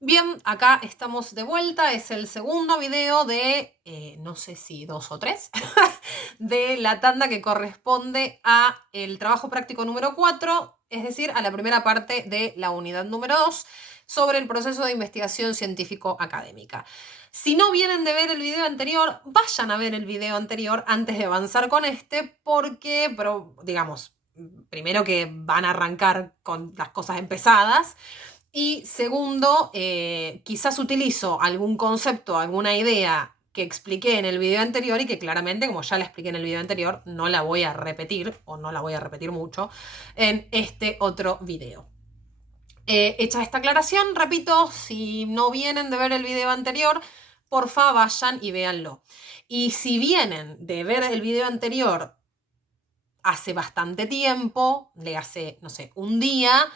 Bien, acá estamos de vuelta, es el segundo video de, no sé si 2 o 3, de la tanda que corresponde a el trabajo práctico número 4, es decir, a la primera parte de la unidad número 2, sobre el proceso de investigación científico-académica. Si no vienen de ver el video anterior, vayan a ver el video anterior antes de avanzar con este, porque, pero, digamos, primero que van a arrancar con las cosas empezadas, y segundo, quizás utilizo algún concepto, alguna idea que expliqué en el video anterior y que claramente, como ya la expliqué en el video anterior, no la voy a repetir, o no la voy a repetir mucho, en este otro video. Hecha esta aclaración, repito, si no vienen de ver el video anterior, porfa vayan y véanlo. Y si vienen de ver el video anterior hace bastante tiempo, le hace, no sé, un día,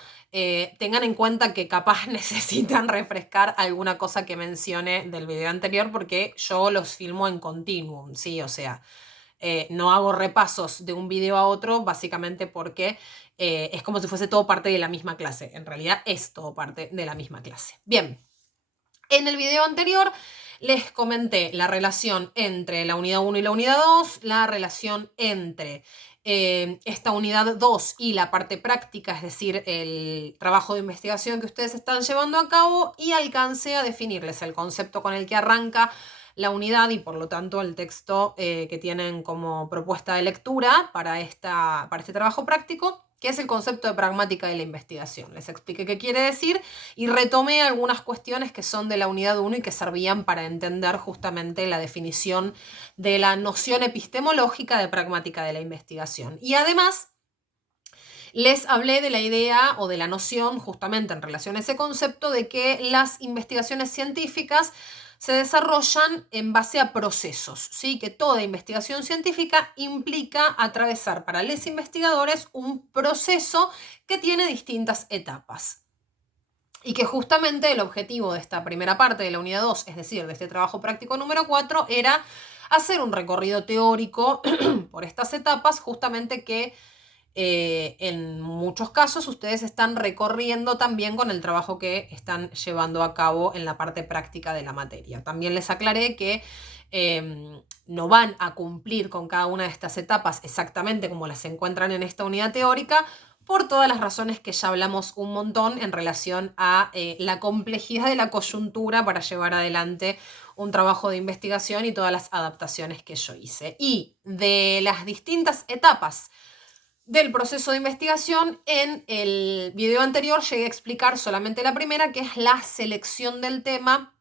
tengan en cuenta que capaz necesitan refrescar alguna cosa que mencione del video anterior porque yo los filmo en continuum, ¿sí? O sea, no hago repasos de un video a otro básicamente porque es como si fuese todo parte de la misma clase. En realidad es todo parte de la misma clase. Bien, en el video anterior les comenté la relación entre la unidad 1 y la unidad 2, la relación entre esta unidad 2 y la parte práctica, es decir, el trabajo de investigación que ustedes están llevando a cabo, y alcancé a definirles el concepto con el que arranca la unidad y por lo tanto el texto que tienen como propuesta de lectura para este trabajo práctico, que es el concepto de pragmática de la investigación. Les expliqué qué quiere decir y retomé algunas cuestiones que son de la unidad 1 y que servían para entender justamente la definición de la noción epistemológica de pragmática de la investigación. Y además les hablé de la idea o de la noción, justamente en relación a ese concepto, de que las investigaciones científicas se desarrollan en base a procesos, ¿sí? Que toda investigación científica implica atravesar para los investigadores un proceso que tiene distintas etapas. Y que justamente el objetivo de esta primera parte de la unidad 2, es decir, de este trabajo práctico número 4, era hacer un recorrido teórico por estas etapas, justamente que en muchos casos ustedes están recorriendo también con el trabajo que están llevando a cabo en la parte práctica de la materia. También les aclaré que no van a cumplir con cada una de estas etapas exactamente como las encuentran en esta unidad teórica, por todas las razones que ya hablamos un montón en relación a la complejidad de la coyuntura para llevar adelante un trabajo de investigación y todas las adaptaciones que yo hice. Y de las distintas etapas del proceso de investigación, en el video anterior llegué a explicar solamente la primera, que es la selección del tema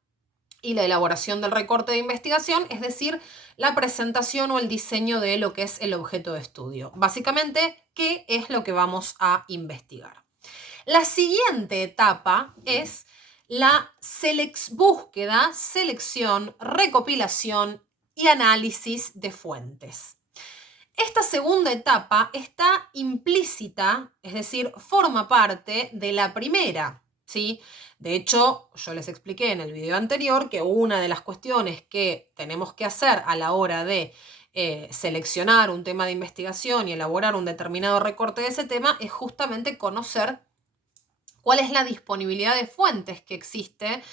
y la elaboración del recorte de investigación, es decir, la presentación o el diseño de lo que es el objeto de estudio. Básicamente, ¿qué es lo que vamos a investigar? La siguiente etapa es la búsqueda, selección, recopilación y análisis de fuentes. Esta segunda etapa está implícita, es decir, forma parte de la primera, ¿sí? De hecho, yo les expliqué en el video anterior que una de las cuestiones que tenemos que hacer a la hora de seleccionar un tema de investigación y elaborar un determinado recorte de ese tema es justamente conocer cuál es la disponibilidad de fuentes que existe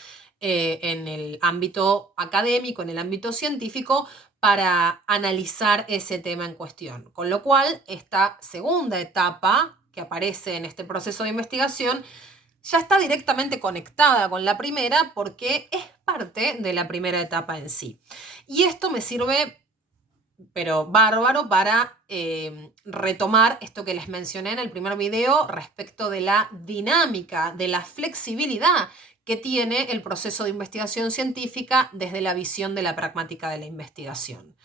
en el ámbito académico, en el ámbito científico, para analizar ese tema en cuestión. Con lo cual, esta segunda etapa que aparece en este proceso de investigación ya está directamente conectada con la primera porque es parte de la primera etapa en sí. Y esto me sirve, pero bárbaro, para retomar esto que les mencioné en el primer video respecto de la dinámica, de la flexibilidad que tiene el proceso de investigación científica desde la visión de la pragmática de la investigación.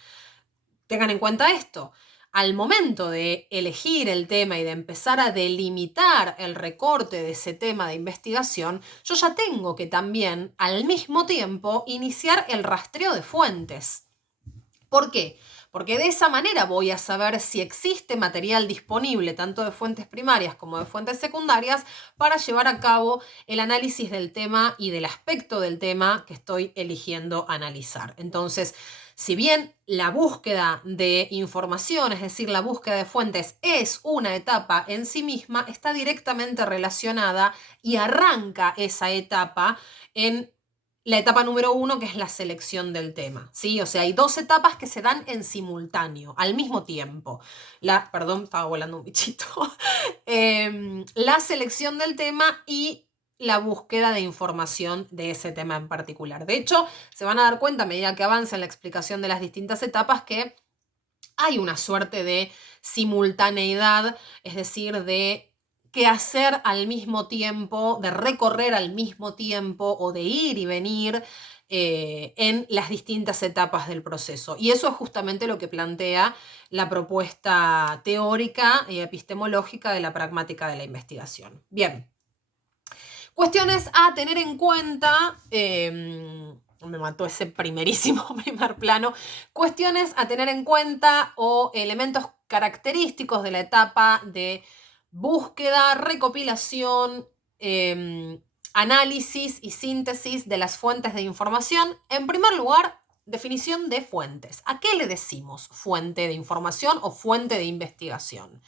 Tengan en cuenta esto. Al momento de elegir el tema y de empezar a delimitar el recorte de ese tema de investigación, yo ya tengo que también, al mismo tiempo, iniciar el rastreo de fuentes. ¿Por qué? Porque de esa manera voy a saber si existe material disponible, tanto de fuentes primarias como de fuentes secundarias, para llevar a cabo el análisis del tema y del aspecto del tema que estoy eligiendo analizar. Entonces, Si bien la búsqueda de información, es decir, la búsqueda de fuentes, es una etapa en sí misma, está directamente relacionada y arranca esa etapa en la etapa número 1, que es la selección del tema, ¿sí? O sea, hay 2 etapas que se dan en simultáneo, al mismo tiempo. Perdón, estaba volando un bichito. La selección del tema y la búsqueda de información de ese tema en particular. De hecho, se van a dar cuenta a medida que avanza en la explicación de las distintas etapas que hay una suerte de simultaneidad, es decir, de que hacer al mismo tiempo, de recorrer al mismo tiempo o de ir y venir en las distintas etapas del proceso. Y eso es justamente lo que plantea la propuesta teórica y epistemológica de la pragmática de la investigación. Bien. Cuestiones a tener en cuenta, me mató ese primerísimo primer plano, cuestiones a tener en cuenta o elementos característicos de la etapa de búsqueda, recopilación, análisis y síntesis de las fuentes de información. En primer lugar, definición de fuentes. ¿A qué le decimos fuente de información o fuente de investigación?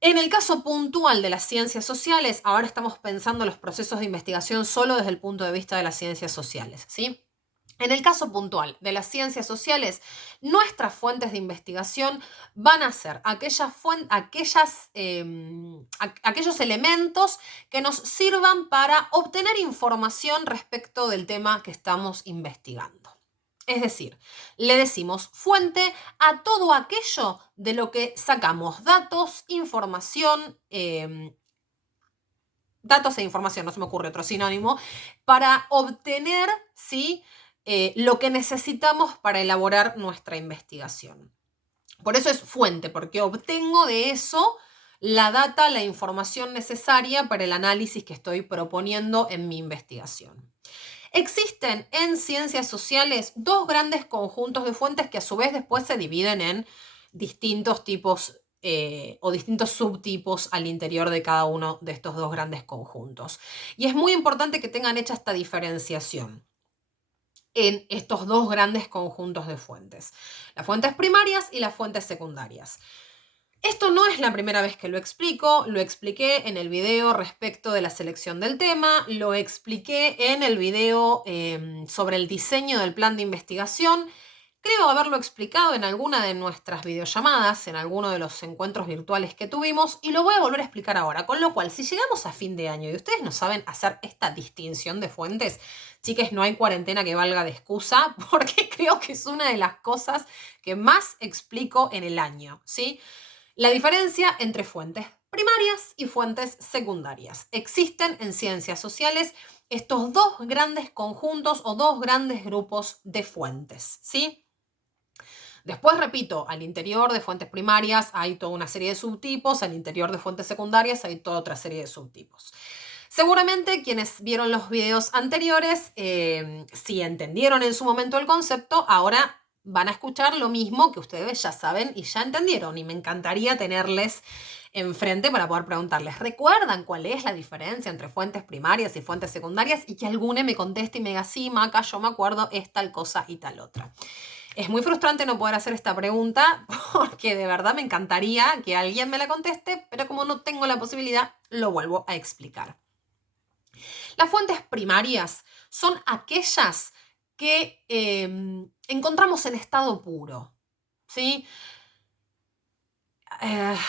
En el caso puntual de las ciencias sociales, ahora estamos pensando en los procesos de investigación solo desde el punto de vista de las ciencias sociales, ¿sí? En el caso puntual de las ciencias sociales, nuestras fuentes de investigación van a ser aquellos elementos que nos sirvan para obtener información respecto del tema que estamos investigando. Es decir, le decimos fuente a todo aquello de lo que sacamos datos, información, datos e información, no se me ocurre otro sinónimo, para obtener, ¿sí?, lo que necesitamos para elaborar nuestra investigación. Por eso es fuente, porque obtengo de eso la data, la información necesaria para el análisis que estoy proponiendo en mi investigación. Existen en ciencias sociales 2 grandes conjuntos de fuentes que a su vez después se dividen en distintos tipos o distintos subtipos al interior de cada uno de estos 2 grandes conjuntos. Y es muy importante que tengan hecha esta diferenciación en estos 2 grandes conjuntos de fuentes. Las fuentes primarias y las fuentes secundarias. Esto no es la primera vez que lo explico, lo expliqué en el video respecto de la selección del tema, lo expliqué en el video sobre el diseño del plan de investigación. Creo haberlo explicado en alguna de nuestras videollamadas, en alguno de los encuentros virtuales que tuvimos, y lo voy a volver a explicar ahora. Con lo cual, si llegamos a fin de año y ustedes no saben hacer esta distinción de fuentes, chiques, no hay cuarentena que valga de excusa, porque creo que es una de las cosas que más explico en el año, ¿sí? La diferencia entre fuentes primarias y fuentes secundarias. Existen en ciencias sociales estos 2 grandes conjuntos o 2 grandes grupos de fuentes, ¿sí? Después, repito, al interior de fuentes primarias hay toda una serie de subtipos, al interior de fuentes secundarias hay toda otra serie de subtipos. Seguramente quienes vieron los videos anteriores, si entendieron en su momento el concepto, ahora van a escuchar lo mismo que ustedes ya saben y ya entendieron. Y me encantaría tenerles enfrente para poder preguntarles, ¿recuerdan cuál es la diferencia entre fuentes primarias y fuentes secundarias? Y que alguno me conteste y me diga, sí, Maca, yo me acuerdo, es tal cosa y tal otra. Es muy frustrante no poder hacer esta pregunta porque de verdad me encantaría que alguien me la conteste, pero como no tengo la posibilidad, lo vuelvo a explicar. Las fuentes primarias son aquellas que encontramos en estado puro, ¿sí?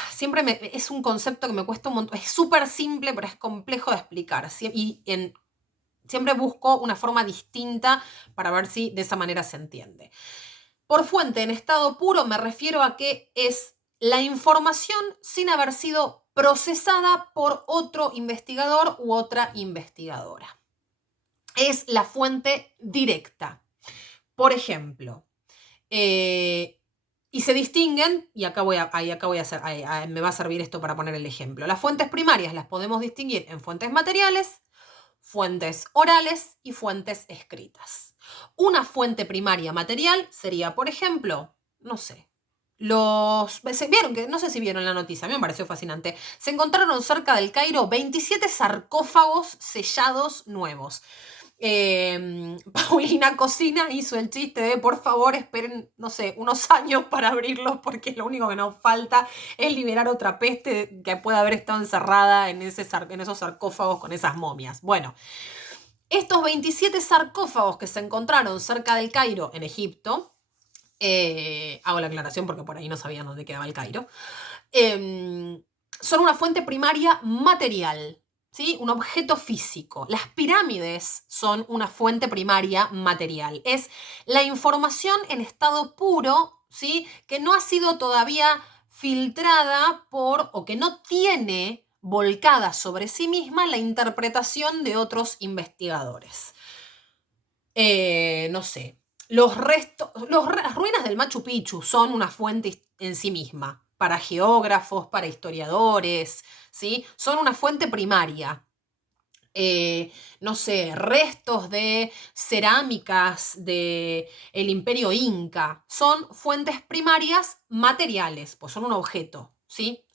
Siempre es un concepto que me cuesta un montón. Es súper simple, pero es complejo de explicar. Siempre busco una forma distinta para ver si de esa manera se entiende. Por fuente en estado puro me refiero a que es la información sin haber sido procesada por otro investigador u otra investigadora. Es la fuente directa. Por ejemplo, y se distinguen, y me va a servir esto para poner el ejemplo. Las fuentes primarias las podemos distinguir en fuentes materiales, fuentes orales y fuentes escritas. Una fuente primaria material sería, por ejemplo, no sé, no sé si vieron la noticia, a mí me pareció fascinante. Se encontraron cerca del Cairo 27 sarcófagos sellados nuevos. Paulina Cocina hizo el chiste de por favor esperen, no sé, unos años para abrirlos porque lo único que nos falta es liberar otra peste que pueda haber estado encerrada en esos sarcófagos con esas momias. Bueno, estos 27 sarcófagos que se encontraron cerca del Cairo, en Egipto, hago la aclaración porque por ahí no sabían dónde quedaba el Cairo, son una fuente primaria material, ¿sí? Un objeto físico. Las pirámides son una fuente primaria material. Es la información en estado puro, ¿sí? Que no ha sido todavía filtrada por, o que no tiene volcada sobre sí misma la interpretación de otros investigadores. No sé, las ruinas del Machu Picchu son una fuente en sí misma, para geógrafos, para historiadores, ¿sí? Son una fuente primaria. No sé, restos de cerámicas del Imperio Inca, son fuentes primarias materiales, pues son un objeto, ¿sí?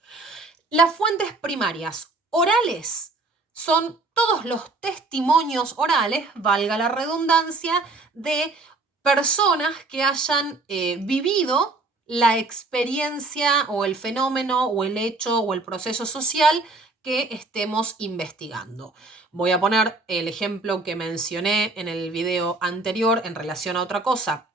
Las fuentes primarias orales son todos los testimonios orales, valga la redundancia, de personas que hayan vivido la experiencia o el fenómeno o el hecho o el proceso social que estemos investigando. Voy a poner el ejemplo que mencioné en el video anterior en relación a otra cosa,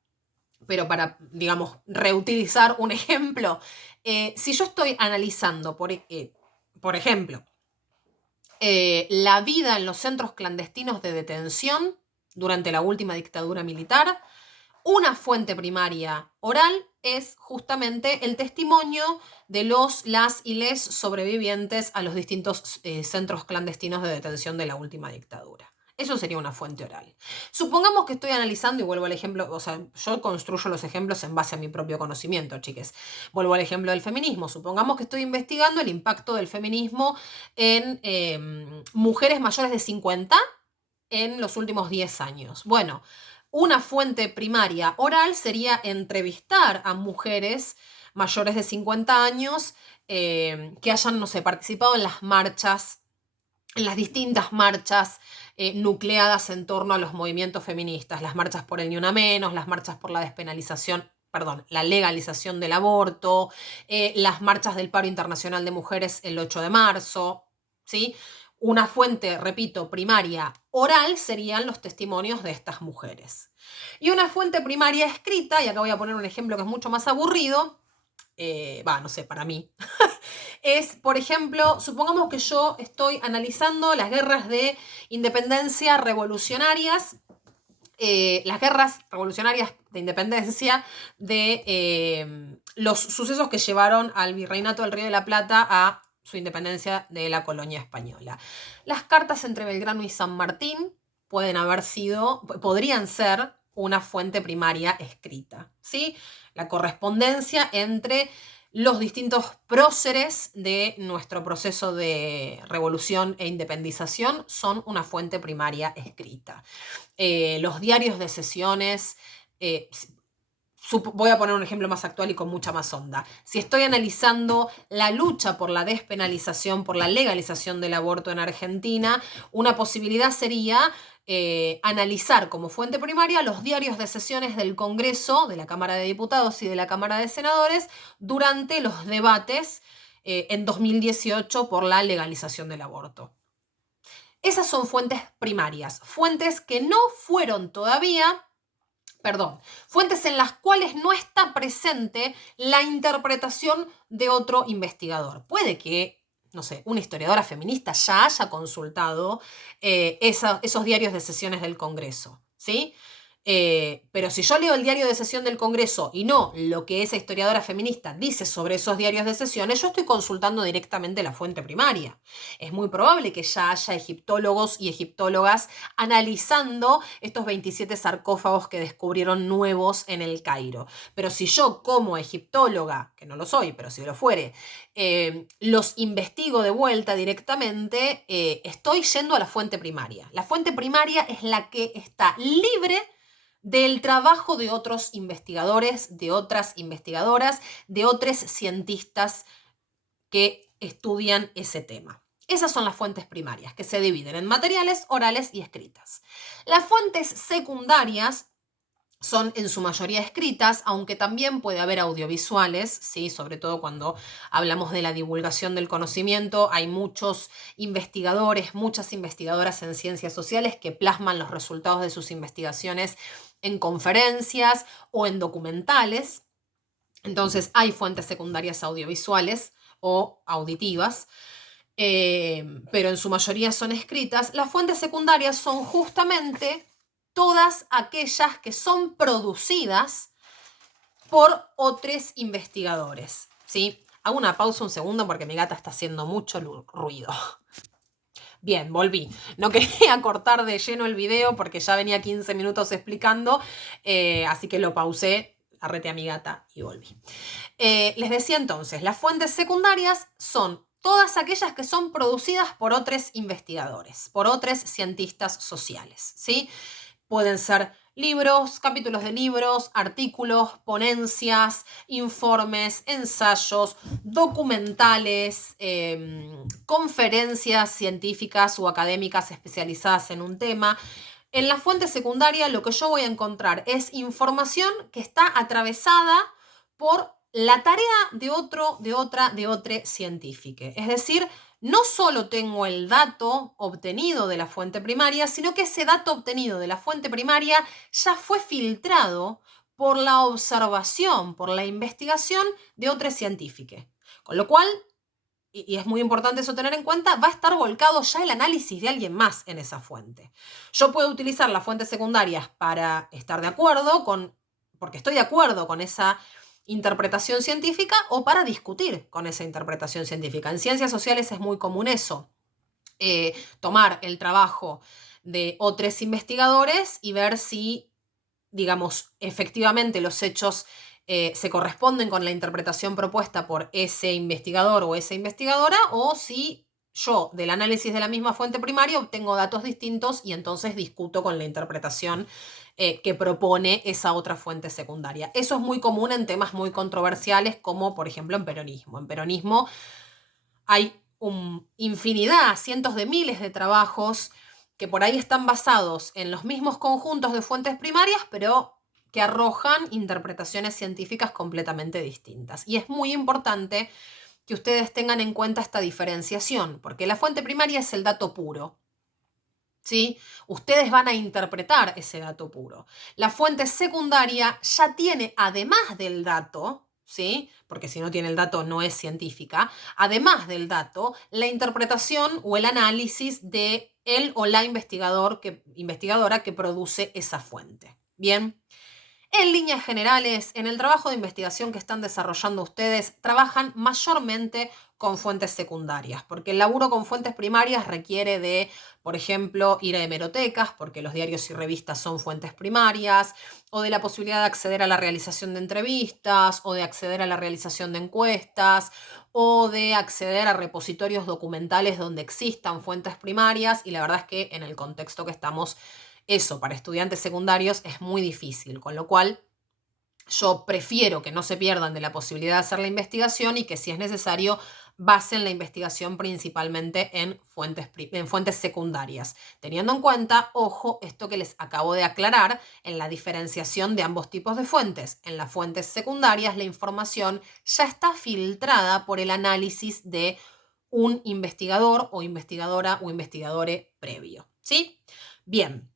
pero para, digamos, reutilizar un ejemplo. Si yo estoy analizando, por ejemplo, la vida en los centros clandestinos de detención durante la última dictadura militar, una fuente primaria oral es justamente el testimonio de las y les sobrevivientes a los distintos centros clandestinos de detención de la última dictadura. Eso sería una fuente oral. Supongamos que estoy analizando, y vuelvo al ejemplo, o sea, yo construyo los ejemplos en base a mi propio conocimiento, chiques. Vuelvo al ejemplo del feminismo. Supongamos que estoy investigando el impacto del feminismo en mujeres mayores de 50 en los últimos 10 años. Bueno, una fuente primaria oral sería entrevistar a mujeres mayores de 50 años que hayan, no sé, participado en las marchas, en las distintas marchas nucleadas en torno a los movimientos feministas, las marchas por el Ni Una Menos, las marchas por la despenalización, perdón, la legalización del aborto, las marchas del paro internacional de mujeres el 8 de marzo, ¿sí? Una fuente, repito, primaria oral serían los testimonios de estas mujeres. Y una fuente primaria escrita, y acá voy a poner un ejemplo que es mucho más aburrido, no sé, para mí, es, por ejemplo, supongamos que yo estoy analizando las guerras de independencia revolucionarias, las guerras revolucionarias de independencia de los sucesos que llevaron al virreinato del Río de la Plata a su independencia de la colonia española. Las cartas entre Belgrano y San Martín podrían ser una fuente primaria escrita, ¿sí? La correspondencia entre los distintos próceres de nuestro proceso de revolución e independización son una fuente primaria escrita. Los diarios de sesiones, voy a poner un ejemplo más actual y con mucha más onda. Si estoy analizando la lucha por la despenalización, por la legalización del aborto en Argentina, una posibilidad sería analizar como fuente primaria los diarios de sesiones del Congreso, de la Cámara de Diputados y de la Cámara de Senadores durante los debates en 2018 por la legalización del aborto. Esas son fuentes primarias, fuentes que no fueron todavía, fuentes en las cuales no está presente la interpretación de otro investigador. Puede que, no sé, una historiadora feminista ya haya consultado esos diarios de sesiones del Congreso, ¿sí? Pero si yo leo el diario de sesión del Congreso y no lo que esa historiadora feminista dice sobre esos diarios de sesiones, yo estoy consultando directamente la fuente primaria. Es muy probable que ya haya egiptólogos y egiptólogas analizando estos 27 sarcófagos que descubrieron nuevos en el Cairo. Pero si yo como egiptóloga, que no lo soy, pero si lo fuere, los investigo de vuelta directamente, estoy yendo a la fuente primaria. La fuente primaria es la que está libre del trabajo de otros investigadores, de otras investigadoras, de otros cientistas que estudian ese tema. Esas son las fuentes primarias, que se dividen en materiales, orales y escritas. Las fuentes secundarias son en su mayoría escritas, aunque también puede haber audiovisuales, ¿sí? Sobre todo cuando hablamos de la divulgación del conocimiento. Hay muchos investigadores, muchas investigadoras en ciencias sociales que plasman los resultados de sus investigaciones en conferencias o en documentales. Entonces hay fuentes secundarias audiovisuales o auditivas, pero en su mayoría son escritas. Las fuentes secundarias son justamente todas aquellas que son producidas por otros investigadores, ¿sí? Hago una pausa un segundo porque mi gata está haciendo mucho ruido. Bien, volví. No quería cortar de lleno el video porque ya venía 15 minutos explicando, así que lo pausé, arreté a mi gata y volví. Les decía entonces, las fuentes secundarias son todas aquellas que son producidas por otros investigadores, por otros cientistas sociales, ¿sí? Pueden ser libros, capítulos de libros, artículos, ponencias, informes, ensayos, documentales, conferencias científicas o académicas especializadas en un tema. En la fuente secundaria lo que yo voy a encontrar es información que está atravesada por la tarea de otro científico. Es decir, no solo tengo el dato obtenido de la fuente primaria, sino que ese dato obtenido de la fuente primaria ya fue filtrado por la observación, por la investigación de otro científico. Con lo cual, y es muy importante eso tener en cuenta, va a estar volcado ya el análisis de alguien más en esa fuente. Yo puedo utilizar las fuentes secundarias para estar de acuerdo porque estoy de acuerdo con esa interpretación científica o para discutir con esa interpretación científica. En ciencias sociales es muy común eso, tomar el trabajo de otros investigadores y ver si, digamos, efectivamente los hechos se corresponden con la interpretación propuesta por ese investigador o esa investigadora, o si yo del análisis de la misma fuente primaria obtengo datos distintos y entonces discuto con la interpretación que propone esa otra fuente secundaria. Eso es muy común en temas muy controversiales como por ejemplo en peronismo. En peronismo hay infinidad, cientos de miles de trabajos que por ahí están basados en los mismos conjuntos de fuentes primarias, pero que arrojan interpretaciones científicas completamente distintas. Y es muy importante que ustedes tengan en cuenta esta diferenciación, porque la fuente primaria es el dato puro, ¿sí? Ustedes van a interpretar ese dato puro. La fuente secundaria ya tiene, además del dato, ¿sí? Porque si no tiene el dato no es científica, además del dato, la interpretación o el análisis de él o la investigadora que produce esa fuente. Bien. En líneas generales, en el trabajo de investigación que están desarrollando ustedes, trabajan mayormente con fuentes secundarias, porque el laburo con fuentes primarias requiere de, por ejemplo, ir a hemerotecas, porque los diarios y revistas son fuentes primarias, o de la posibilidad de acceder a la realización de entrevistas, o de acceder a la realización de encuestas, o de acceder a repositorios documentales donde existan fuentes primarias, y la verdad es que en el contexto que estamos, eso para estudiantes secundarios es muy difícil, con lo cual yo prefiero que no se pierdan de la posibilidad de hacer la investigación y que si es necesario basen la investigación principalmente en fuentes secundarias, teniendo en cuenta, ojo, esto que les acabo de aclarar, en la diferenciación de ambos tipos de fuentes. En las fuentes secundarias la información ya está filtrada por el análisis de un investigador o investigadora o investigadore previo, ¿sí? Bien.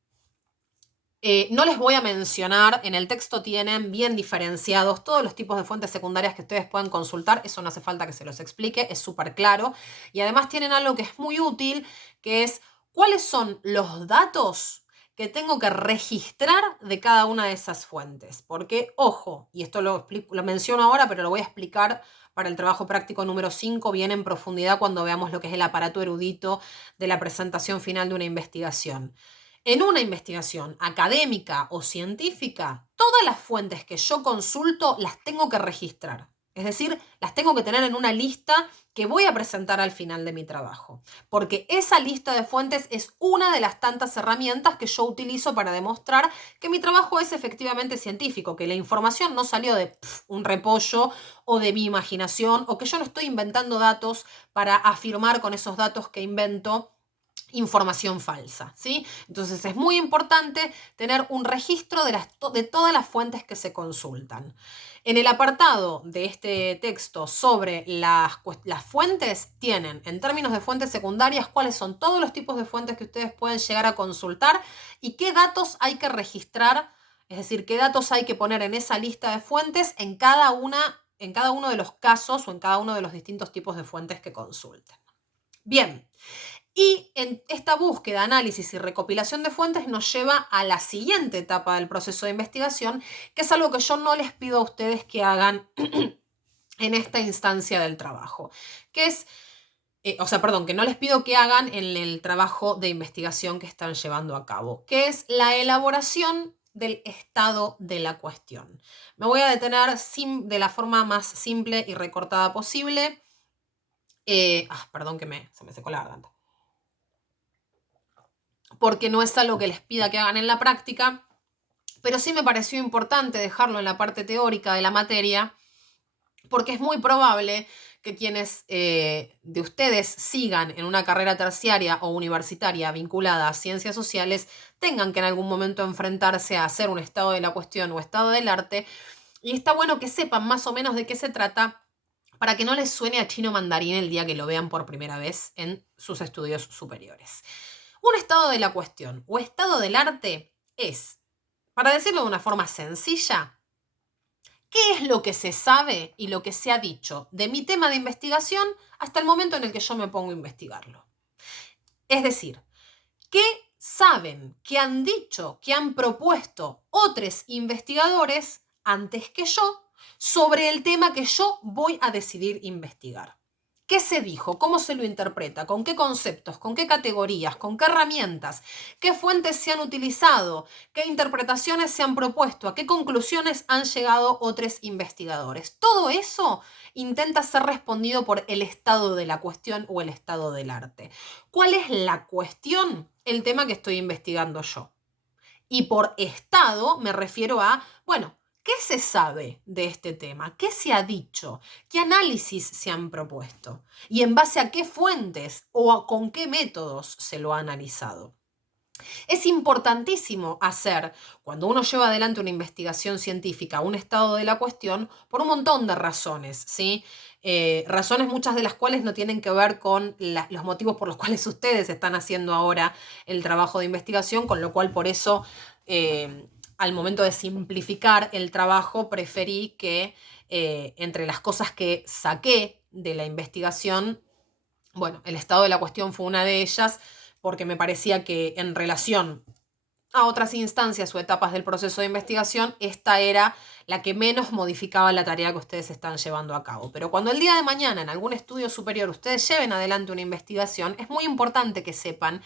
No les voy a mencionar, en el texto tienen bien diferenciados todos los tipos de fuentes secundarias que ustedes pueden consultar, eso no hace falta que se los explique, es súper claro. Y además tienen algo que es muy útil, que es cuáles son los datos que tengo que registrar de cada una de esas fuentes. Porque, ojo, y esto lo menciono ahora, pero lo voy a explicar para el trabajo práctico número 5 bien en profundidad cuando veamos lo que es el aparato erudito de la presentación final de una investigación. En una investigación académica o científica, todas las fuentes que yo consulto las tengo que registrar. Es decir, las tengo que tener en una lista que voy a presentar al final de mi trabajo, porque esa lista de fuentes es una de las tantas herramientas que yo utilizo para demostrar que mi trabajo es efectivamente científico, que la información no salió de un repollo o de mi imaginación, o que yo no estoy inventando datos para afirmar con esos datos que invento información falsa, ¿sí? Entonces es muy importante tener un registro de todas las fuentes que se consultan. En el apartado de este texto sobre las fuentes tienen, en términos de fuentes secundarias, cuáles son todos los tipos de fuentes que ustedes pueden llegar a consultar y qué datos hay que registrar, es decir, qué datos hay que poner en esa lista de fuentes en cada uno de los casos o en cada uno de los distintos tipos de fuentes que consulten. Bien. Y en esta búsqueda, análisis y recopilación de fuentes nos lleva a la siguiente etapa del proceso de investigación, que es algo que yo no les pido a ustedes que hagan en esta instancia del trabajo, que es, que no les pido que hagan en el trabajo de investigación que están llevando a cabo, que es la elaboración del estado de la cuestión. Me voy a detener de la forma más simple y recortada posible. Perdón que se me secó la garganta. Porque no es algo que les pida que hagan en la práctica, pero sí me pareció importante dejarlo en la parte teórica de la materia, porque es muy probable que quienes de ustedes sigan en una carrera terciaria o universitaria vinculada a ciencias sociales tengan que en algún momento enfrentarse a hacer un estado de la cuestión o estado del arte, y está bueno que sepan más o menos de qué se trata para que no les suene a chino mandarín el día que lo vean por primera vez en sus estudios superiores. Un estado de la cuestión o estado del arte es, para decirlo de una forma sencilla, ¿qué es lo que se sabe y lo que se ha dicho de mi tema de investigación hasta el momento en el que yo me pongo a investigarlo? Es decir, ¿qué saben, qué han dicho, qué han propuesto otros investigadores antes que yo sobre el tema que yo voy a decidir investigar? ¿Qué se dijo? ¿Cómo se lo interpreta? ¿Con qué conceptos? ¿Con qué categorías? ¿Con qué herramientas? ¿Qué fuentes se han utilizado? ¿Qué interpretaciones se han propuesto? ¿A qué conclusiones han llegado otros investigadores? Todo eso intenta ser respondido por el estado de la cuestión o el estado del arte. ¿Cuál es la cuestión? El tema que estoy investigando yo. Y por estado me refiero a, bueno, ¿qué se sabe de este tema? ¿Qué se ha dicho? ¿Qué análisis se han propuesto? ¿Y en base a qué fuentes o con qué métodos se lo ha analizado? Es importantísimo hacer, cuando uno lleva adelante una investigación científica, un estado de la cuestión, por un montón de razones, ¿sí? Razones muchas de las cuales no tienen que ver con los motivos por los cuales ustedes están haciendo ahora el trabajo de investigación, con lo cual por eso al momento de simplificar el trabajo preferí que entre las cosas que saqué de la investigación, bueno, el estado de la cuestión fue una de ellas, porque me parecía que en relación a otras instancias o etapas del proceso de investigación, esta era la que menos modificaba la tarea que ustedes están llevando a cabo. Pero cuando el día de mañana en algún estudio superior ustedes lleven adelante una investigación, es muy importante que sepan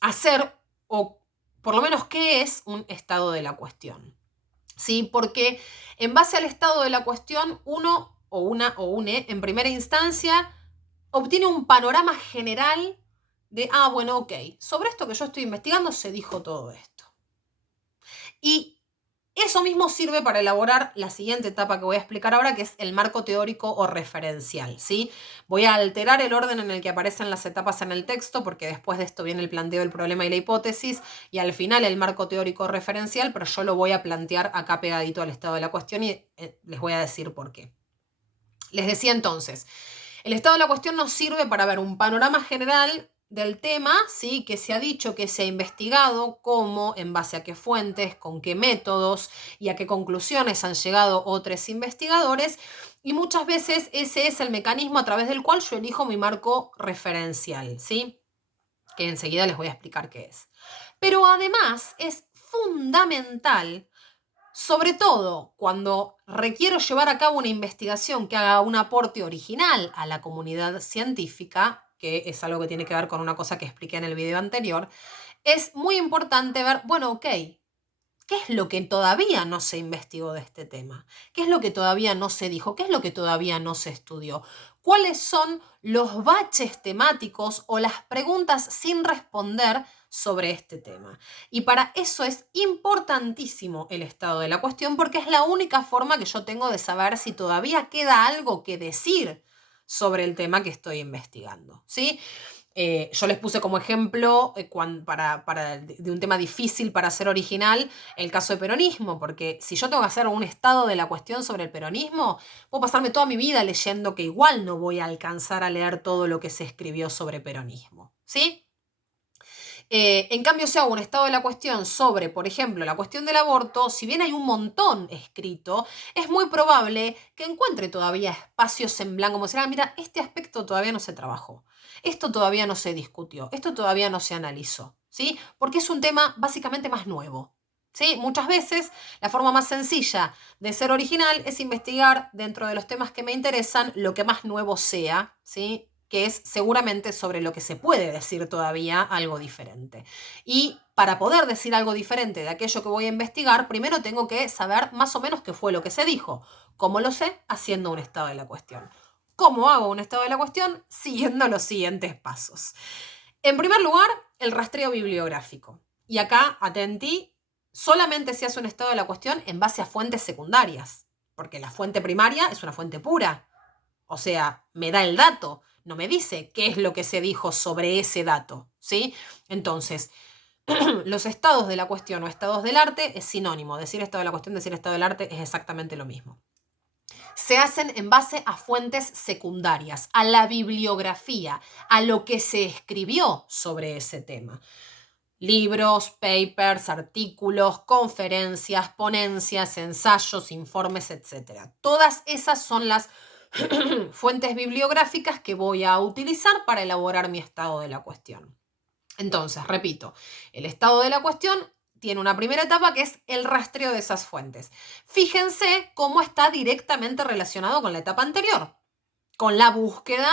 hacer, o por lo menos qué es un estado de la cuestión. ¿Sí? Porque en base al estado de la cuestión, uno o una o une en primera instancia obtiene un panorama general de, bueno, ok, sobre esto que yo estoy investigando se dijo todo esto. Y eso mismo sirve para elaborar la siguiente etapa que voy a explicar ahora, que es el marco teórico o referencial, ¿sí? Voy a alterar el orden en el que aparecen las etapas en el texto, porque después de esto viene el planteo del problema y la hipótesis, y al final el marco teórico referencial, pero yo lo voy a plantear acá pegadito al estado de la cuestión y les voy a decir por qué. Les decía entonces, el estado de la cuestión nos sirve para ver un panorama general del tema, ¿sí? Que se ha dicho, que se ha investigado, cómo, en base a qué fuentes, con qué métodos y a qué conclusiones han llegado otros investigadores, y muchas veces ese es el mecanismo a través del cual yo elijo mi marco referencial, ¿sí? Que enseguida les voy a explicar qué es. Pero además es fundamental, sobre todo cuando requiero llevar a cabo una investigación que haga un aporte original a la comunidad científica, que es algo que tiene que ver con una cosa que expliqué en el video anterior, es muy importante ver, bueno, ok, ¿qué es lo que todavía no se investigó de este tema? ¿Qué es lo que todavía no se dijo? ¿Qué es lo que todavía no se estudió? cuáles son los baches temáticos o las preguntas sin responder sobre este tema. Y para eso es importantísimo el estado de la cuestión, porque es la única forma que yo tengo de saber si todavía queda algo que decir sobre el tema que estoy investigando, ¿sí? Yo les puse como ejemplo de un tema difícil para ser original el caso de peronismo, porque si yo tengo que hacer un estado de la cuestión sobre el peronismo, puedo pasarme toda mi vida leyendo que igual no voy a alcanzar a leer todo lo que se escribió sobre peronismo, ¿sí? En cambio, si hago un estado de la cuestión sobre, por ejemplo, la cuestión del aborto, si bien hay un montón escrito, es muy probable que encuentre todavía espacios en blanco, como decir, mira, este aspecto todavía no se trabajó, esto todavía no se discutió, esto todavía no se analizó, ¿sí? Porque es un tema básicamente más nuevo. ¿Sí? Muchas veces la forma más sencilla de ser original es investigar dentro de los temas que me interesan lo que más nuevo sea, ¿sí? Que es seguramente sobre lo que se puede decir todavía algo diferente. Y para poder decir algo diferente de aquello que voy a investigar, primero tengo que saber más o menos qué fue lo que se dijo. ¿Cómo lo sé? Haciendo un estado de la cuestión. ¿Cómo hago un estado de la cuestión? Siguiendo los siguientes pasos. En primer lugar, el rastreo bibliográfico. Y acá, atentí, solamente se hace un estado de la cuestión en base a fuentes secundarias, porque la fuente primaria es una fuente pura. O sea, me da el dato, no me dice qué es lo que se dijo sobre ese dato, ¿sí? Entonces, los estados de la cuestión o estados del arte es sinónimo. Decir estado de la cuestión, decir estado del arte es exactamente lo mismo. Se hacen en base a fuentes secundarias, a la bibliografía, a lo que se escribió sobre ese tema. Libros, papers, artículos, conferencias, ponencias, ensayos, informes, etc. Todas esas son las fuentes bibliográficas que voy a utilizar para elaborar mi estado de la cuestión. Entonces, repito, el estado de la cuestión tiene una primera etapa que es el rastreo de esas fuentes. Fíjense cómo está directamente relacionado con la etapa anterior, con la búsqueda,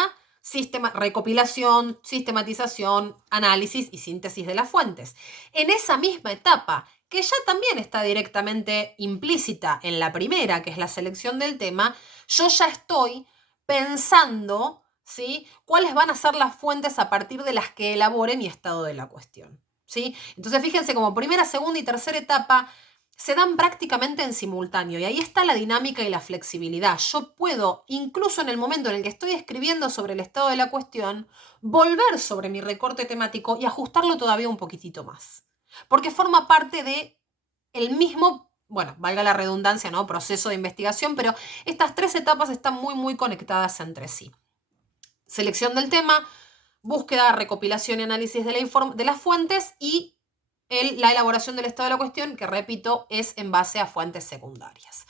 recopilación, sistematización, análisis y síntesis de las fuentes. En esa misma etapa, que ya también está directamente implícita en la primera, que es la selección del tema, yo ya estoy pensando, ¿sí?, cuáles van a ser las fuentes a partir de las que elabore mi estado de la cuestión, ¿sí? Entonces, fíjense, como primera, segunda y tercera etapa se dan prácticamente en simultáneo y ahí está la dinámica y la flexibilidad. Yo puedo, incluso en el momento en el que estoy escribiendo sobre el estado de la cuestión, volver sobre mi recorte temático y ajustarlo todavía un poquitito más. Porque forma parte de el mismo, bueno, valga la redundancia, ¿no?, proceso de investigación, pero estas tres etapas están muy conectadas entre sí. Selección del tema, búsqueda, recopilación y análisis de las fuentes y la elaboración del estado de la cuestión, que repito, es en base a fuentes secundarias.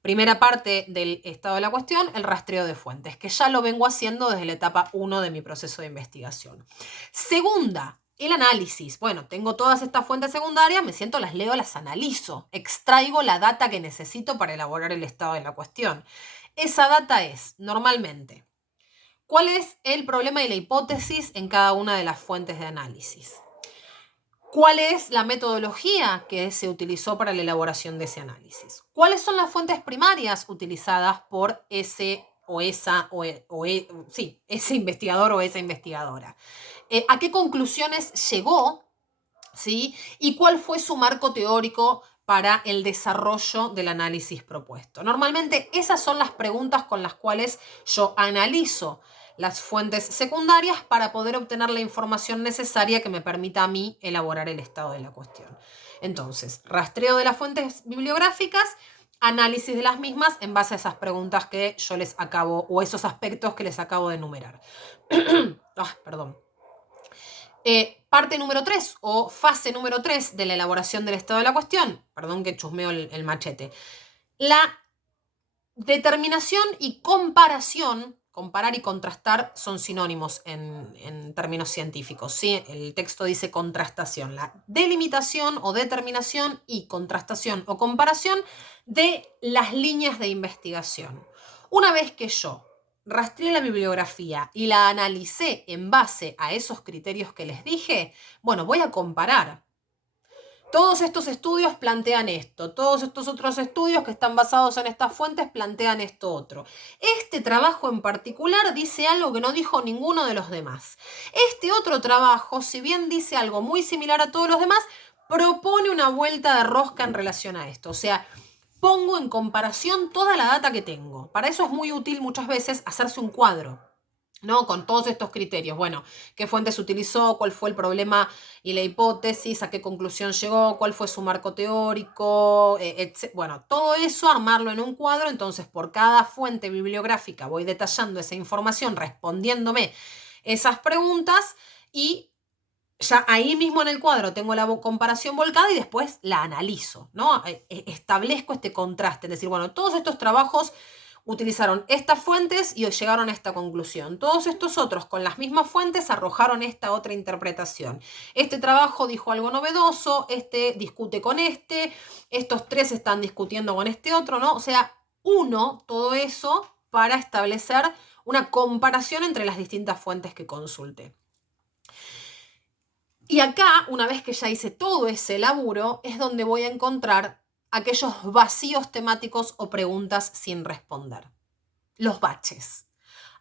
Primera parte del estado de la cuestión, el rastreo de fuentes, que ya lo vengo haciendo desde la etapa 1 de mi proceso de investigación. Segunda, el análisis. Bueno, tengo todas estas fuentes secundarias, me siento, las leo, las analizo, extraigo la data que necesito para elaborar el estado de la cuestión. Esa data es, normalmente, ¿cuál es el problema y la hipótesis en cada una de las fuentes de análisis? ¿Cuál es la metodología que se utilizó para la elaboración de ese análisis? ¿Cuáles son las fuentes primarias utilizadas por ese o esa, ese investigador o esa investigadora? ¿A qué conclusiones llegó? ¿Sí? ¿Y cuál fue su marco teórico para el desarrollo del análisis propuesto? Normalmente esas son las preguntas con las cuales yo analizo las fuentes secundarias para poder obtener la información necesaria que me permita a mí elaborar el estado de la cuestión. Entonces, rastreo de las fuentes bibliográficas, análisis de las mismas en base a esas preguntas que yo les acabo, o esos aspectos que les acabo de enumerar. Perdón. Parte número 3 o fase número 3 de la elaboración del estado de la cuestión. Perdón que chusmeo el machete. La determinación y comparación. Comparar y contrastar son sinónimos en términos científicos, ¿sí? El texto dice contrastación. La delimitación o determinación y contrastación o comparación de las líneas de investigación. Una vez que yo rastreé la bibliografía y la analicé en base a esos criterios que les dije, bueno, voy a comparar. todos estos estudios plantean esto, todos estos otros estudios que están basados en estas fuentes plantean esto otro. Este trabajo en particular dice algo que no dijo ninguno de los demás. Este otro trabajo, si bien dice algo muy similar a todos los demás, propone una vuelta de rosca en relación a esto. O sea, pongo en comparación toda la data que tengo. Para eso es muy útil muchas veces hacerse un cuadro, ¿no? Con todos estos criterios. Bueno, ¿qué fuentes utilizó? ¿Cuál fue el problema y la hipótesis? ¿A qué conclusión llegó? ¿Cuál fue su marco teórico? Bueno, todo eso armarlo en un cuadro. Entonces, por cada fuente bibliográfica voy detallando esa información, respondiéndome esas preguntas y ya ahí mismo en el cuadro tengo la comparación volcada y después la analizo, ¿no? Establezco este contraste, es decir, bueno, todos estos trabajos utilizaron estas fuentes y llegaron a esta conclusión. Todos estos otros con las mismas fuentes arrojaron esta otra interpretación. Este trabajo dijo algo novedoso, este discute con estos tres están discutiendo con este otro, ¿no? O sea, todo eso para establecer una comparación entre las distintas fuentes que consulté. Y acá, una vez que ya hice todo ese laburo, es donde voy a encontrar aquellos vacíos temáticos o preguntas sin responder. Los baches.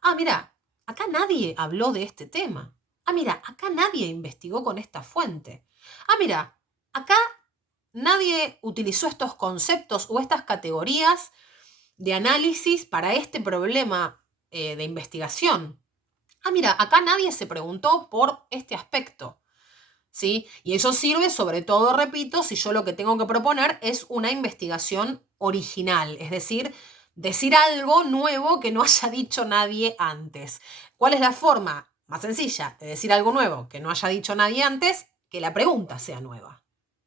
Ah, mira, acá nadie habló de este tema. Ah, mira, acá nadie investigó con esta fuente. Ah, mira, acá nadie utilizó estos conceptos o estas categorías de análisis para este problema de investigación. Ah, mira, acá nadie se preguntó por este aspecto. ¿Sí? Y eso sirve sobre todo, repito, si yo lo que tengo que proponer es una investigación original, es decir algo nuevo que no haya dicho nadie antes. ¿Cuál es la forma más sencilla de decir algo nuevo que no haya dicho nadie antes? Que la pregunta sea nueva,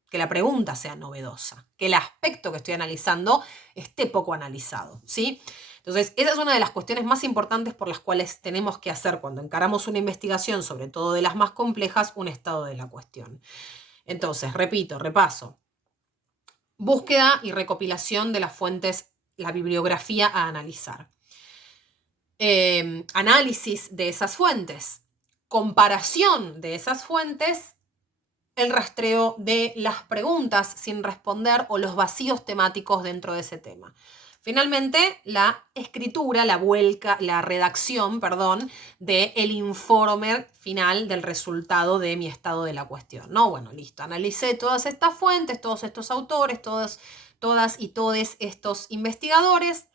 que la pregunta sea novedosa, que el aspecto que estoy analizando esté poco analizado, ¿sí? Entonces, esa es una de las cuestiones más importantes por las cuales tenemos que hacer cuando encaramos una investigación, sobre todo de las más complejas, un estado de la cuestión. Entonces, repito, repaso. Búsqueda y recopilación de las fuentes, la bibliografía a analizar. Análisis de esas fuentes. Comparación de esas fuentes. El rastreo de las preguntas sin responder o los vacíos temáticos dentro de ese tema. Finalmente, la escritura, la redacción, del informe final del resultado de mi estado de la cuestión, ¿no? Bueno, listo, analicé todas estas fuentes, todos estos autores, todas y todos estos investigadores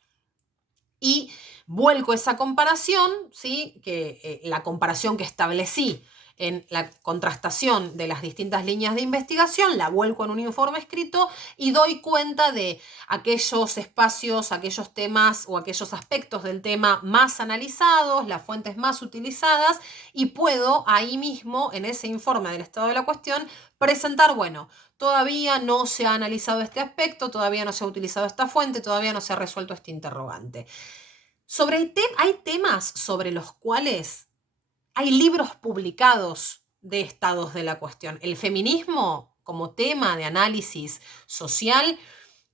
y vuelco esa comparación, ¿sí? La comparación que establecí en la contrastación de las distintas líneas de investigación, la vuelco en un informe escrito y doy cuenta de aquellos espacios, aquellos temas o aquellos aspectos del tema más analizados, las fuentes más utilizadas y puedo ahí mismo, en ese informe del estado de la cuestión, presentar, bueno, todavía no se ha analizado este aspecto, todavía no se ha utilizado esta fuente, todavía no se ha resuelto este interrogante. Hay temas sobre los cuales hay libros publicados de estados de la cuestión. El feminismo, como tema de análisis social,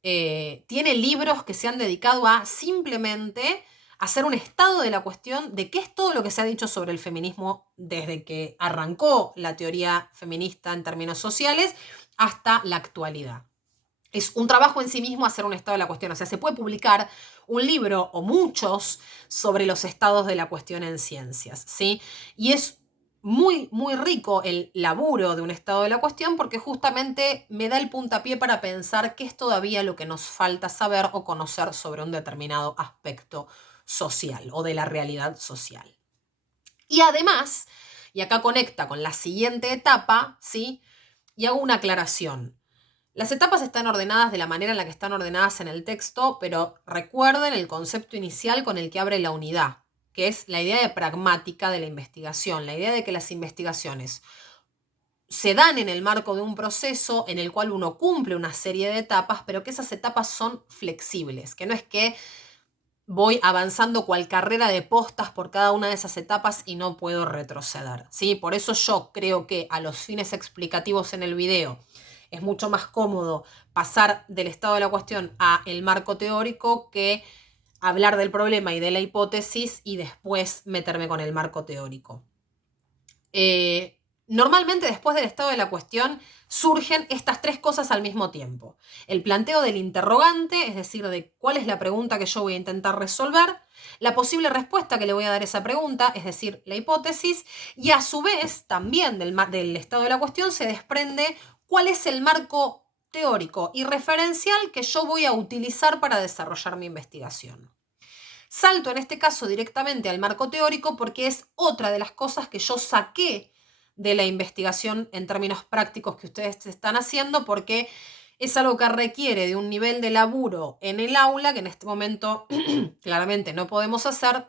tiene libros que se han dedicado a simplemente hacer un estado de la cuestión de qué es todo lo que se ha dicho sobre el feminismo desde que arrancó la teoría feminista en términos sociales hasta la actualidad. Es un trabajo en sí mismo hacer un estado de la cuestión. O sea, se puede publicar un libro o muchos sobre los estados de la cuestión en ciencias, ¿sí? Y es muy, muy rico el laburo de un estado de la cuestión porque justamente me da el puntapié para pensar qué es todavía lo que nos falta saber o conocer sobre un determinado aspecto social o de la realidad social. Y además, y acá conecta con la siguiente etapa, ¿sí? Y hago una aclaración. Las etapas están ordenadas de la manera en la que están ordenadas en el texto, pero recuerden el concepto inicial con el que abre la unidad, que es la idea de pragmática de la investigación, la idea de que las investigaciones se dan en el marco de un proceso en el cual uno cumple una serie de etapas, pero que esas etapas son flexibles, que no es que voy avanzando cual carrera de postas por cada una de esas etapas y no puedo retroceder, ¿sí? Por eso yo creo que a los fines explicativos en el video es mucho más cómodo pasar del estado de la cuestión a el marco teórico que hablar del problema y de la hipótesis y después meterme con el marco teórico. Normalmente después del estado de la cuestión surgen estas tres cosas al mismo tiempo. El planteo del interrogante, es decir, de cuál es la pregunta que yo voy a intentar resolver, la posible respuesta que le voy a dar a esa pregunta, es decir, la hipótesis, y a su vez también del estado de la cuestión se desprende cuál es el marco teórico y referencial que yo voy a utilizar para desarrollar mi investigación. Salto en este caso directamente al marco teórico porque es otra de las cosas que yo saqué de la investigación en términos prácticos que ustedes están haciendo, porque es algo que requiere de un nivel de laburo en el aula que en este momento claramente no podemos hacer,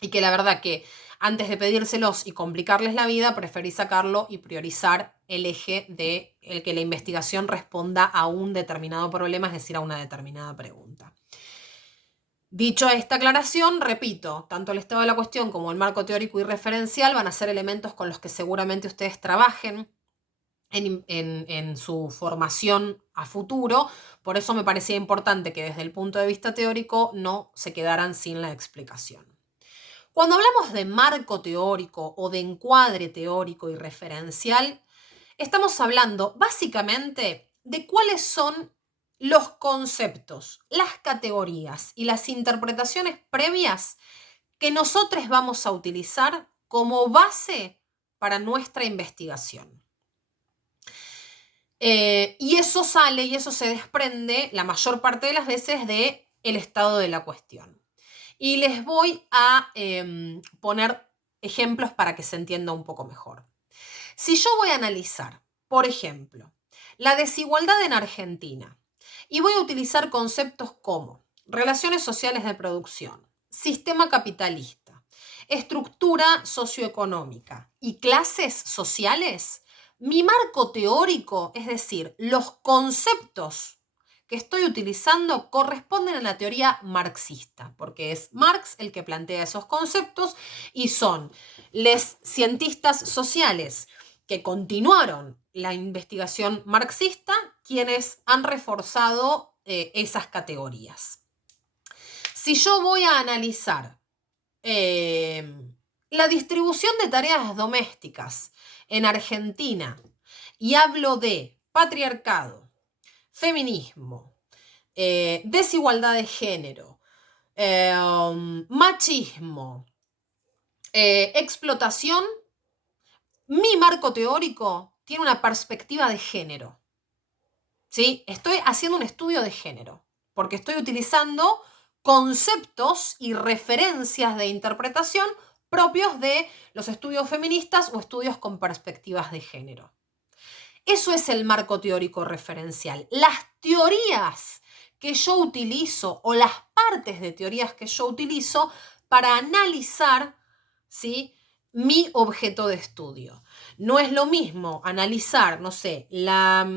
y que la verdad que antes de pedírselos y complicarles la vida, preferí sacarlo y priorizar el eje de el que la investigación responda a un determinado problema, es decir, a una determinada pregunta. Dicho esta aclaración, repito, tanto el estado de la cuestión como el marco teórico y referencial van a ser elementos con los que seguramente ustedes trabajen en su formación a futuro. Por eso me parecía importante que desde el punto de vista teórico no se quedaran sin la explicación. Cuando hablamos de marco teórico o de encuadre teórico y referencial, estamos hablando básicamente de cuáles son los conceptos, las categorías y las interpretaciones previas que nosotros vamos a utilizar como base para nuestra investigación. Y eso sale y eso se desprende la mayor parte de las veces del estado de la cuestión. Y les voy a poner ejemplos para que se entienda un poco mejor. Si yo voy a analizar, por ejemplo, la desigualdad en Argentina y voy a utilizar conceptos como relaciones sociales de producción, sistema capitalista, estructura socioeconómica y clases sociales, mi marco teórico, es decir, los conceptos que estoy utilizando corresponden a la teoría marxista, porque es Marx el que plantea esos conceptos y son los cientistas sociales que continuaron la investigación marxista quienes han reforzado esas categorías. Si yo voy a analizar la distribución de tareas domésticas en Argentina y hablo de patriarcado, feminismo, desigualdad de género, machismo, explotación, mi marco teórico tiene una perspectiva de género. ¿Sí? Estoy haciendo un estudio de género, porque estoy utilizando conceptos y referencias de interpretación propios de los estudios feministas o estudios con perspectivas de género. Eso es el marco teórico referencial. Las teorías que yo utilizo o las partes de teorías que yo utilizo para analizar, ¿sí?, mi objeto de estudio. No es lo mismo analizar, no sé, la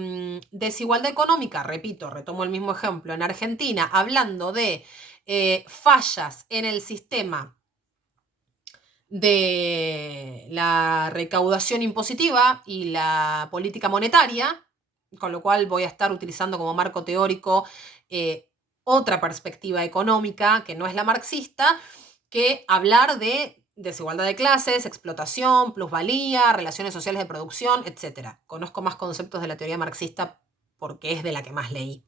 desigualdad económica, repito, retomo el mismo ejemplo, en Argentina, hablando de fallas en el sistema de la recaudación impositiva y la política monetaria, con lo cual voy a estar utilizando como marco teórico otra perspectiva económica que no es la marxista, que hablar de desigualdad de clases, explotación, plusvalía, relaciones sociales de producción, etc. Conozco más conceptos de la teoría marxista porque es de la que más leí.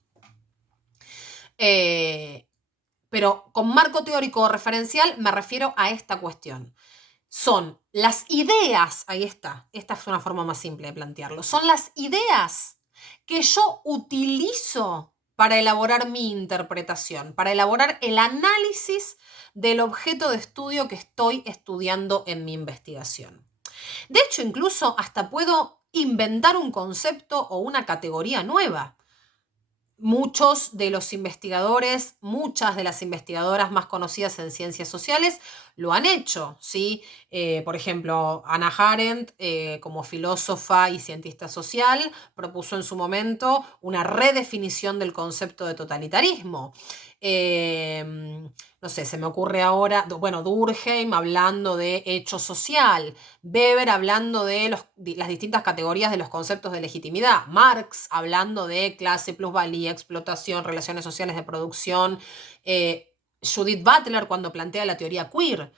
Pero con marco teórico referencial me refiero a esta cuestión. Son las ideas, ahí está, esta es una forma más simple de plantearlo, son las ideas que yo utilizo para elaborar mi interpretación, para elaborar el análisis del objeto de estudio que estoy estudiando en mi investigación. De hecho, incluso hasta puedo inventar un concepto o una categoría nueva. Muchos de los investigadores, muchas de las investigadoras más conocidas en ciencias sociales lo han hecho, ¿sí? Por ejemplo, Hannah Arendt, como filósofa y cientista social, propuso en su momento una redefinición del concepto de totalitarismo. No sé, se me ocurre ahora, bueno, Durkheim hablando de hecho social, Weber hablando de las distintas categorías de los conceptos de legitimidad, Marx hablando de clase, plusvalía, explotación, relaciones sociales de producción, Judith Butler cuando plantea la teoría queer.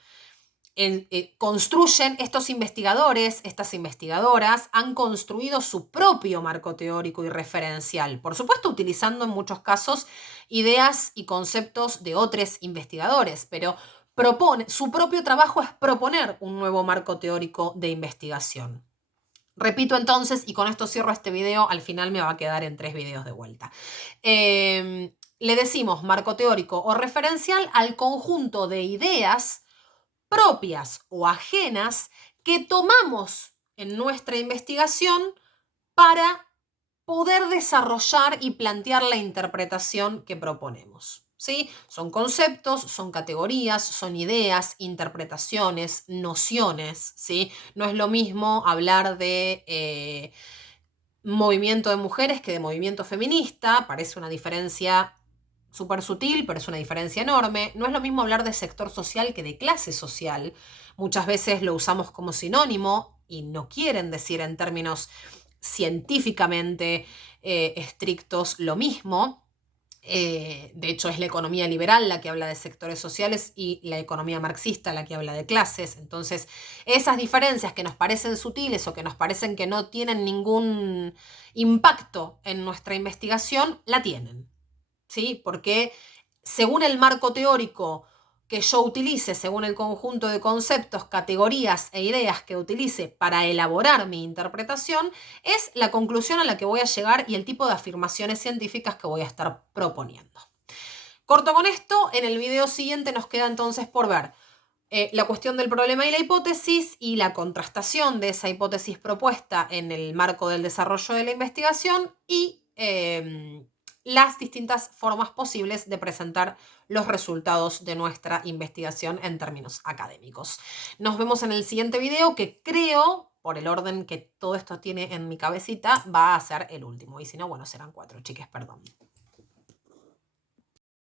construyen, estos investigadores, estas investigadoras, han construido su propio marco teórico y referencial. Por supuesto, utilizando en muchos casos ideas y conceptos de otros investigadores, pero su propio trabajo es proponer un nuevo marco teórico de investigación. Repito entonces, y con esto cierro este video, al final me va a quedar en 3 videos de vuelta. Le decimos marco teórico o referencial al conjunto de ideas propias o ajenas que tomamos en nuestra investigación para poder desarrollar y plantear la interpretación que proponemos. ¿Sí? Son conceptos, son categorías, son ideas, interpretaciones, nociones. ¿Sí? No es lo mismo hablar de movimiento de mujeres que de movimiento feminista. Parece una diferencia súper sutil, pero es una diferencia enorme. No es lo mismo hablar de sector social que de clase social. Muchas veces lo usamos como sinónimo y no quieren decir en términos científicamente estrictos lo mismo. De hecho, es la economía liberal la que habla de sectores sociales y la economía marxista la que habla de clases. Entonces, esas diferencias que nos parecen sutiles o que nos parecen que no tienen ningún impacto en nuestra investigación, la tienen. ¿Sí? Porque según el marco teórico que yo utilice, según el conjunto de conceptos, categorías e ideas que utilice para elaborar mi interpretación, es la conclusión a la que voy a llegar y el tipo de afirmaciones científicas que voy a estar proponiendo. Corto con esto, en el video siguiente nos queda entonces por ver la cuestión del problema y la hipótesis y la contrastación de esa hipótesis propuesta en el marco del desarrollo de la investigación y las distintas formas posibles de presentar los resultados de nuestra investigación en términos académicos. Nos vemos en el siguiente video, que creo, por el orden que todo esto tiene en mi cabecita, va a ser el último. Y si no, bueno, serán 4, chiques, perdón.